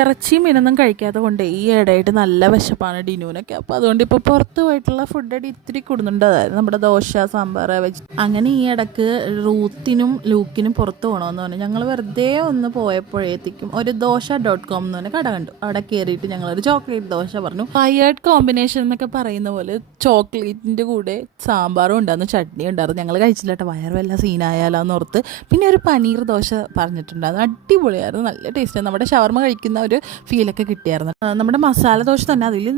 ഇറച്ചിയും മീനൊന്നും കഴിക്കാതെ കൊണ്ട് ഈ ഇടയായിട്ട് നല്ല വിശപ്പാണ് ഡിനുവിനൊക്കെ. അപ്പോൾ അതുകൊണ്ട് ഇപ്പോൾ പുറത്ത് പോയിട്ടുള്ള ഫുഡ് ഇത്തിരി കൂടുന്നുണ്ട്. അതായത് നമ്മുടെ ദോശ, സാമ്പാർ, അങ്ങനെ ഈ ഇടയ്ക്ക് റൂത്തിനും ലൂക്കിനും പുറത്ത് പോകണമെന്ന് പറഞ്ഞു. ഞങ്ങൾ വെറുതെ ഒന്ന് പോയപ്പോഴേക്കും ഒരു ദോശ.com എന്ന് പറഞ്ഞ കട കണ്ടു. അവിടെ കയറിയിട്ട് ഞങ്ങളൊരു ചോക്ലേറ്റ് ദോശ പറഞ്ഞു. ഫയേർഡ് കോമ്പിനേഷൻ എന്നൊക്കെ പറയുന്ന പോലെ ചോക്ലേറ്റിൻ്റെ കൂടെ സാമ്പാറും ഉണ്ടായിരുന്നു, ചട്നി ഉണ്ടായിരുന്നു. ഞങ്ങൾ കഴിച്ചില്ല കേട്ടോ, വയറ് വല്ല സീനായാലോന്ന് ഓർത്ത്. പിന്നെ ഒരു പനീർ ദോശ പറഞ്ഞിട്ടുണ്ടായിരുന്നു, അടിപൊളിയായിരുന്നു, നല്ല ടേസ്റ്റ്. നമ്മുടെ ഷവർമ കഴിക്കുന്ന ഒരു ഫീലൊക്കെ കിട്ടിയായിരുന്നു. നമ്മുടെ മസാല ദോശ തന്നെ അതിൽ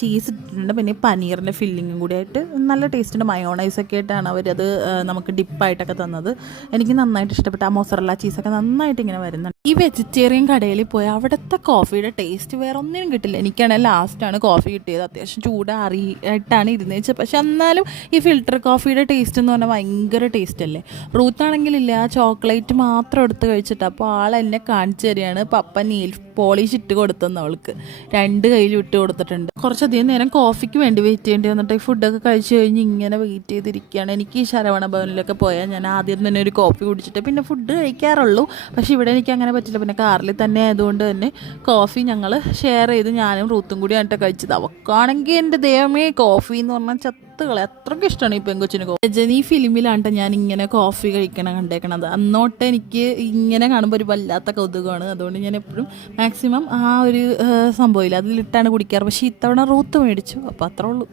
ചീസ് ഇട്ടിട്ടുണ്ട്, പിന്നെ പനീറിൻ്റെ ഫില്ലിങ്ങും കൂടി ആയിട്ട് നല്ല ടേസ്റ്റ് ഉണ്ട്. മയോണൈസൊക്കെ ആയിട്ടാണ് അവരത് നമുക്ക് ഡിപ്പായിട്ടൊക്കെ തന്നത്. എനിക്ക് നന്നായിട്ട് ഇഷ്ടപ്പെട്ടു. ആ മൊസറല്ല ചീസൊക്കെ നന്നായിട്ട് ഇങ്ങനെ വരുന്നുണ്ട്. ഈ വെജിറ്റേറിയൻ കടയിൽ പോയി അവിടുത്തെ കോഫിയുടെ ടേസ്റ്റ് വേറെ ഒന്നിനും കിട്ടില്ല. എനിക്കാണെങ്കിൽ ലാസ്റ്റാണ് കോഫി കിട്ടിയത്. അത്യാവശ്യം ചൂടാറിയിട്ടാണ് ഇരുന്ന് വെച്ചത്. പക്ഷെ എന്നാലും ഈ ഫിൽറ്റർ കോഫിയുടെ ടേസ്റ്റ് എന്ന് പറഞ്ഞാൽ ഭയങ്കര ടേസ്റ്റ് അല്ലേ. റൂത്താണെങ്കിലില്ല, ആ ചോക്ലേറ്റ് മാത്രം എടുത്ത് കഴിച്ചിട്ട് അപ്പോൾ ആളെന്നെ കാണിച്ചു തരികയാണ്. പപ്പ നെയിൽ പോളിഷ് ഇട്ട് കൊടുത്തെന്ന് അവൾക്ക് 2 കയ്യിലും ഇട്ട് കൊടുത്തിട്ടുണ്ട്. കുറച്ചധികം നേരം കോഫിക്ക് വേണ്ടി വെയിറ്റ് ചെയ്യേണ്ടി വന്നിട്ട് ഈ ഫുഡൊക്കെ കഴിച്ച് കഴിഞ്ഞ് ഇങ്ങനെ വെയിറ്റ് ചെയ്തിരിക്കുകയാണ്. എനിക്ക് ഈ ശരവണ ഭവനിലൊക്കെ പോയാൽ ഞാൻ ആദ്യം തന്നെ ഒരു കോഫി കുടിച്ചിട്ട് പിന്നെ ഫുഡ് കഴിക്കാറുള്ളൂ. പക്ഷേ ഇവിടെ എനിക്ക് അങ്ങനെ പറ്റില്ല. പിന്നെ കാറിൽ തന്നെ ആയതുകൊണ്ട് തന്നെ കോഫി ഞങ്ങൾ ഷെയർ ചെയ്ത് ഞാനും റൂത്തും കൂടി ആയിട്ട് കഴിച്ചത്. അവക്കാണെങ്കിൽ എൻ്റെ ദൈവമേ കോഫി എന്ന് പറഞ്ഞാൽ ചത്തുകളെ, അത്രയ്ക്ക് ഇഷ്ടമാണ് ഈ പെങ്കൊച്ചിന് കോഫി. രജനി ഫിലിമിലാണ് ഞാൻ ഇങ്ങനെ കോഫി കണ്ടേക്കണത്. അന്നോട്ട് എനിക്ക് ഇങ്ങനെ കാണുമ്പോൾ ഒരു വല്ലാത്ത കൗതുകമാണ്. അതുകൊണ്ട് ഞാൻ എപ്പോഴും മാക്സിമം ആ ഒരു സംഭവമില്ല അതിലിട്ടാണ് കുടിക്കാറ്. പക്ഷേ ഇത്തവണ റൂത്ത് മേടിച്ചു, അപ്പോൾ അത്രേ ഉള്ളൂ.